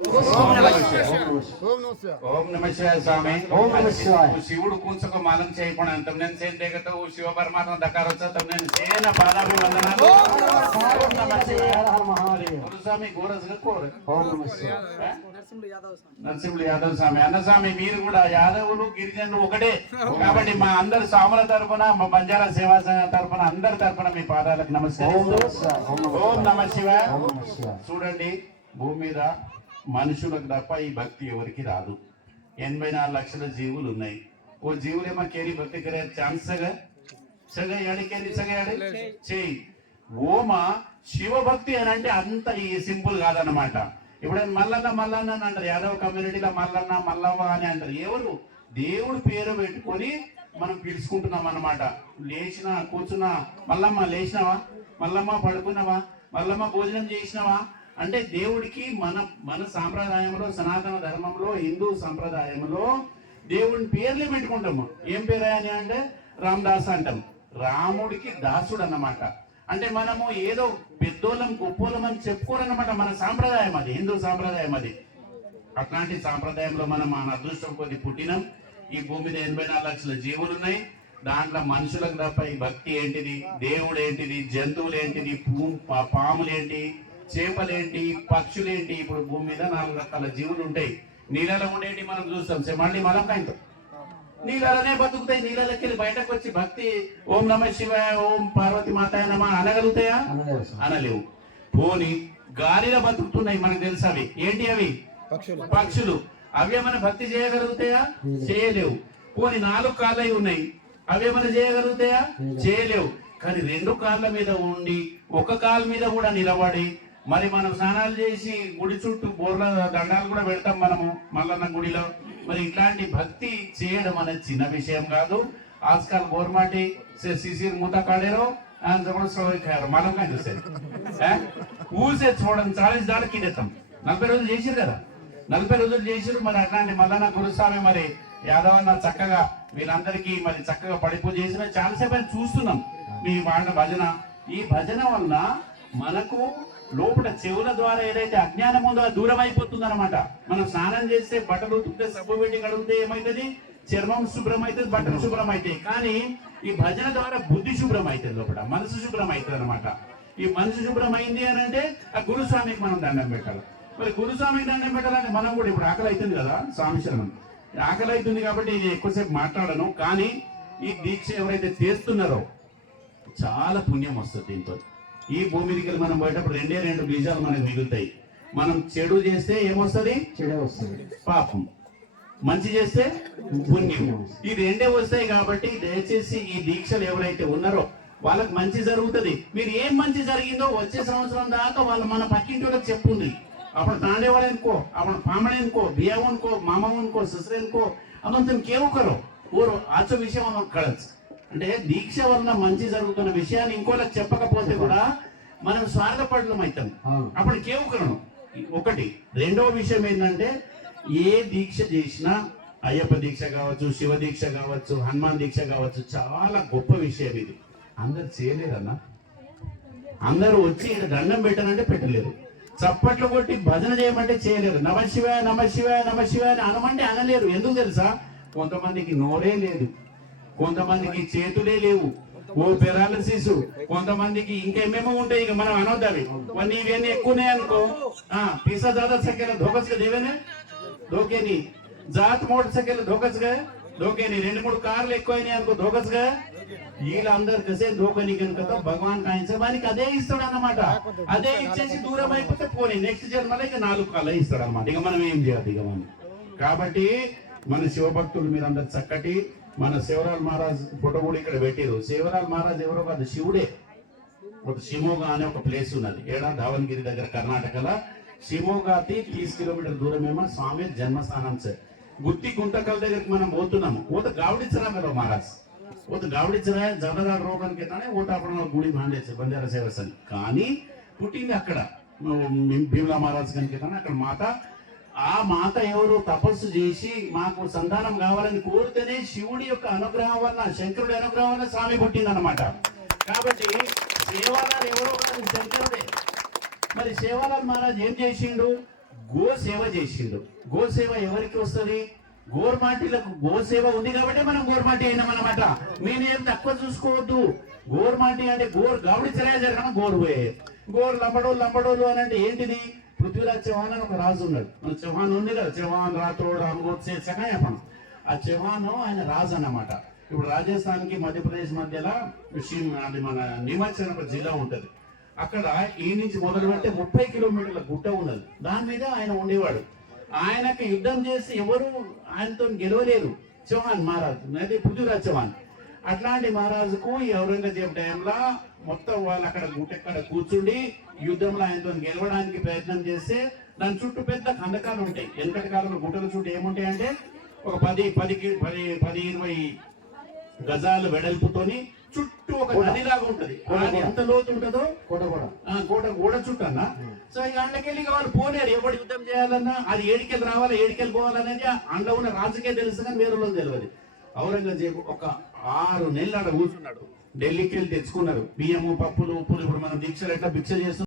ఓం నమ శివాయ స్వామి. ఓం నమ శివాయ. శివుడు కూర్చొక మాలం చేయకుండా తమ్నే సేన్ దేగత శివ పరమాత్మ దకారొచ్చ తమ్నే సేన పాదాభివందనాలు. గురుస్వామి గోరస్గా కోరు. నరసింహుడు యాదవ్ స్వామి. అన్న స్వామి మీరు కూడా యాదవులు గిరిజనులు ఒకటే కాబట్టి మా అందరి స్వాముల తరఫున మా బంజారా సేవా సంఘం తరఫున అందరి తరఫున మీ పాదాలకు నమస్కారం. ఓం నమ శివాయ. చూడండి భూమి మీద మనుషులకు తప్ప ఈ భక్తి ఎవరికి రాదు. 84 లక్షల జీవులు ఉన్నాయి. ఓ జీవులేమో కేరీ భక్తి करे चांस సగ యాడి కేరీ సగ యాడి చేయి. ఓమా శివ భక్తి అని అంటే అంత ఈ సింపుల్ కాదనమాట. ఇప్పుడు మల్లన్న మల్లన్న అని అంటారు, యాదవ కమ్యూనిటీలో మల్లన్న మల్లవ్వ అని అంటారు. ఎవరు దేవుడు పేరు పెట్టుకొని మనం పిలుచుకుంటున్నాం అన్నమాట. లేచినా కూర్చున్నా మల్లమ్మ లేచినావా, మల్లమ్మ పడుకున్నావా, మల్లమ్మ భోజనం చేసినావా అంటే దేవుడికి మన సాంప్రదాయంలో సనాతన ధర్మంలో హిందూ సంప్రదాయంలో దేవుడిని పేర్లే పెట్టుకుంటాము. ఏం పేరు అని అంటే రామదాస్ అంటాం. రాముడికి దాసుడు అన్నమాట. అంటే మనము ఏదో పెద్దోళ్ళం గొప్పోళ్ళం అని చెప్పుకోరన్నమాట. మన సాంప్రదాయం అది, హిందూ సాంప్రదాయం అది. అట్లాంటి సాంప్రదాయంలో మనం మన అదృష్టం కొద్ది పుట్టినాం. ఈ భూమి మీద 84 లక్షల జీవులు ఉన్నాయి. దాంట్లో మనుషులకు తప్ప ఈ భక్తి ఏంటిది, దేవుడు ఏంటిది, జంతువులు ఏంటిది, పాములేంటి, చేపలేంటి, పక్షులేంటి. ఇప్పుడు భూమి మీద 4 రకాల జీవులు ఉంటాయి. నీళ్ళలో ఉండేటి మనం చూస్తాం. మళ్ళీ మనం కాయంతో నీళ్ళనే బతుకుతాయి. నీళ్ళకి వెళ్ళి బయటకు వచ్చి భక్తి ఓం నమ శివాయ ఓం పార్వతి మాతాయ నమ అనగలుగుతాయా? అనలేవు. పోని గాలిలో బతుకుతున్నాయి, మనకు తెలుసు. అవి ఏంటి? అవి పక్షులు. అవి ఏమైనా భక్తి చేయగలుగుతాయా? చేయలేవు. పోని 4 కాళ్ళై ఉన్నాయి, అవి ఏమైనా చేయగలుగుతాయా? చేయలేవు. కానీ 2 కాళ్ళ మీద ఉండి 1 కాళ్ళ మీద కూడా నిలబడి మరి మనం స్నానాలు చేసి గుడి చుట్టూ బోర్ల దండాలు కూడా పెడతాం మనము మల్లన్న గుడిలో. మరి ఇట్లాంటి భక్తి చేయడం అనేది చిన్న విషయం కాదు. ఆజ్కల్ గవర్నమెంట్ से शिशिर मुद्दा काढेरो आणि जवळ सवय खायरो मला काय दिसेल ఊసే చూడండి 40 దాడికి ఇదేతాం. 40 రోజులు చేసిరు కదా, 40 రోజులు చేసిరు. మరి అట్లాంటి మల్లన్న గురుస్వామి మరి యాదవన్న చక్కగా వీళ్ళందరికీ మరి చక్కగా పడిపూజ చేసిన చాలాసేపు చూస్తున్నాం మీ వాళ్ళ భజన. ఈ భజన వల్ల మనకు లోపల చెవుల ద్వారా ఏదైతే అజ్ఞానం ఉందో అది దూరం అయిపోతుంది అనమాట. మనం స్నానం చేస్తే బట్టలు ఉతికితే సబ్బు పెట్టి కడిగితే ఏమైతుంది? చర్మం శుభ్రం అవుతుంది, బట్టలు శుభ్రం అవుతాయి. కానీ ఈ భజన ద్వారా బుద్ధి శుభ్రం అవుతుంది, లోపల మనసు శుభ్రం అవుతుంది అనమాట. ఈ మనసు శుభ్రం అయింది అని అంటే ఆ గురుస్వామికి మనం దండం పెట్టాలి. మరి గురుస్వామికి దండం పెట్టాలంటే మనం కూడా ఇప్పుడు ఆకలి అవుతుంది కదా, స్వామి శరణం ఆకలి అవుతుంది కాబట్టి ఇది ఎక్కువసేపు మాట్లాడను. కానీ ఈ దీక్ష ఎవరైతే చేస్తున్నారో చాలా పుణ్యం వస్తుంది దీంతో. ఈ భూమి దగ్గర మనం పోయేటప్పుడు 2 బీజాలు మనకు మిగులుతాయి. మనం చెడు చేస్తే ఏమొస్తుంది? చెడు వస్తుంది, పాపం. మంచి చేస్తే పుణ్యం. ఈ 2 వస్తాయి. కాబట్టి దయచేసి ఈ దీక్షలు ఎవరైతే ఉన్నారో వాళ్ళకి మంచి జరుగుతుంది. మీరు ఏం మంచి జరిగిందో వచ్చే సంవత్సరం దాకా వాళ్ళు మన పక్కింటి వాళ్ళకి చెప్పుంది. అప్పుడు తాండేవాడు అనుకో, అప్పుడు పామడే అనుకో, బియ్యం అనుకో, మామ అనుకో, ససరే అనుకో, అమంతం కేవుకరో ఊరు ఆచో విషయం మనం కడచ్చు. అంటే దీక్ష వలన మంచి జరుగుతున్న విషయాన్ని ఇంకోళ్ళకి చెప్పకపోతే కూడా మనం స్వార్థపడలం అవుతాం. అప్పుడు కేవుకరణం ఒకటి. 2వ విషయం ఏంటంటే ఏ దీక్ష చేసినా అయ్యప్ప దీక్ష కావచ్చు, శివ దీక్ష కావచ్చు, హనుమాన్ దీక్ష కావచ్చు, చాలా గొప్ప విషయం ఇది. అందరు చేయలేరన్నా. అందరూ వచ్చి ఇక్కడ దండం పెట్టాలంటే పెట్టలేరు. చప్పట్లు కొట్టి భజన చేయమంటే చేయలేరు. నమ శివాయ నమ శివాయ నమ శివాయ అని అనమంటే అనలేరు. ఎందుకు తెలుసా? కొంతమందికి నోరే లేదు, కొంతమందికి చేతులే లేవు, ఓ పెరాలసిస్, కొంతమందికి ఇంకేమేమో ఉంటాయి. ఇక మనం అనొద్దావి కొన్ని ఇవన్నీ ఎక్కువనే అనుకో. పిసా జాదా సకేల ధోకస్ దేవేనే ధోకేని జాత్ మోటార్ సైకిల్ ధోకస్గా ధోకేని 2-3 కార్లు ఎక్కువైనాయి అనుకో ధోకస్గా. వీళ్ళందరు కసే ధోకని కనుక భగవాన్ కాయించే వారికి అదే ఇస్తాడు అన్నమాట. అదే ఇచ్చేసి దూరం అయిపోతే పోనీ నెక్స్ట్ జన్మలో ఇక 4 కాళ్ళు ఇస్తాడు అనమాట. ఇక మనం ఏం చేయాలి ఇక మనం. కాబట్టి మన శివభక్తులు మీరు అందరు చక్కటి మన శివరాల్ మహారాజ్ ఫోటో కూడా ఇక్కడ పెట్టారు. శివరాల్ మహారాజ్ ఎవరో కాదు, శివుడే. ఒక షిమోగా అనే ఒక ప్లేస్ ఉన్నది దావణగిరి దగ్గర కర్ణాటకలో. షిమోగాకి 30 కిలోమీటర్ దూరమేమో స్వామి జన్మస్థానం సార్. గుత్తి గుంతకల్ దగ్గరికి మనం పోతున్నాము. ఓత గావడిచరా मेरो महाराज ఓత గావడిచరా జనరల్ రోగన్ కిందనే ఓత అప్పుడు గుడి బాండేసి బంజారా సేవసన్. కానీ పుట్టింది అక్కడ భీమలా మహారాజ్ కనుక అక్కడ మాత. ఆ మాత ఎవరు తపస్సు చేసి మాకు సంతానం కావాలని కోరితేనే శివుడి యొక్క అనుగ్రహం వల్ల, శంకరుడి అనుగ్రహం వల్ల స్వామి పుట్టింది అనమాట. కాబట్టి సేవాలాల్ ఎవరో కాదు, శంకరుడే. మరి సేవాలాల్ మహారాజ్ ఏం చేసిండు? గోసేవ చేసిండు. గోసేవ ఎవరికి వస్తుంది? గోర్మాటీలకు గోసేవ ఉంది కాబట్టి మనం గోర్మాటి అయినాం అన్నమాట. మీరేం తక్కువ చూసుకోవద్దు. గోర్మాటి అంటే గోర్ గావుడి చర్య జరగడం గోరువే. గోర్ లంబడోలు అని అంటే ఏంటిది? పృథ్వీరాజ్ చౌహాన్ అని ఒక రాజు ఉన్నాడు. మన చౌహాన్ ఉంది కదా, చౌహాన్ రాథోడ్ రామగోత్సే సకాయపం. ఆ చౌహాన్ ఆయన రాజు అన్నమాట. ఇప్పుడు రాజస్థాన్ కి మధ్యప్రదేశ్ మధ్యలో అది మన నిమాచల్ ఒక జిల్లా ఉంటది. అక్కడ ఈ నుంచి మొదలు పెడితే 30 కిలోమీటర్ల గుట్ట ఉన్నది. దాని మీద ఆయన ఉండేవాడు. ఆయనకి యుద్ధం చేసి ఎవరు ఆయనతో గెలవలేరు. చౌహాన్ మహారాజు అది పృథ్వీరాజ్ చౌహాన్. అట్లాంటి మహారాజుకు ఈ ఔరంగజేబ్ టైంలో మొత్తం వాళ్ళు అక్కడ గుట్టెక్కడ కూర్చుండి యుద్ధంలో ఆయనతో గెలవడానికి ప్రయత్నం చేస్తే దాని చుట్టూ పెద్ద కందకాలు ఉంటాయి. వెనకటి కాలంలో గుట్టల చుట్టూ ఏముంటాయంటే ఒక 10-20 గజాలు వెడల్పుతోని చుట్టూ ఒక నదిలాగా ఉంటది. ఎంత లోతు ఉంటుందో కోట గోడ చుట్టూ అన్న. సో ఇక అండ్లకెళ్ళి వాళ్ళు పోలేరు. ఎవరు యుద్ధం చేయాలన్నా అది ఏడికెళ్ళి రావాలి, ఏడికెళ్ళి పోవాలనేది అండ ఉన్న రాజుకే తెలుసు, కానీ వేరే తెలియదు. ఔరంగజేబు ఒక 6 నెలలు అక్కడ కూర్చున్నాడు. ఢిల్లీకి వెళ్ళి తెచ్చుకున్నారు బియ్యము, పప్పులు, ఉప్పులు. ఇప్పుడు మనం దీక్షలు ఎట్లా భిక్ష చేస్తున్నాం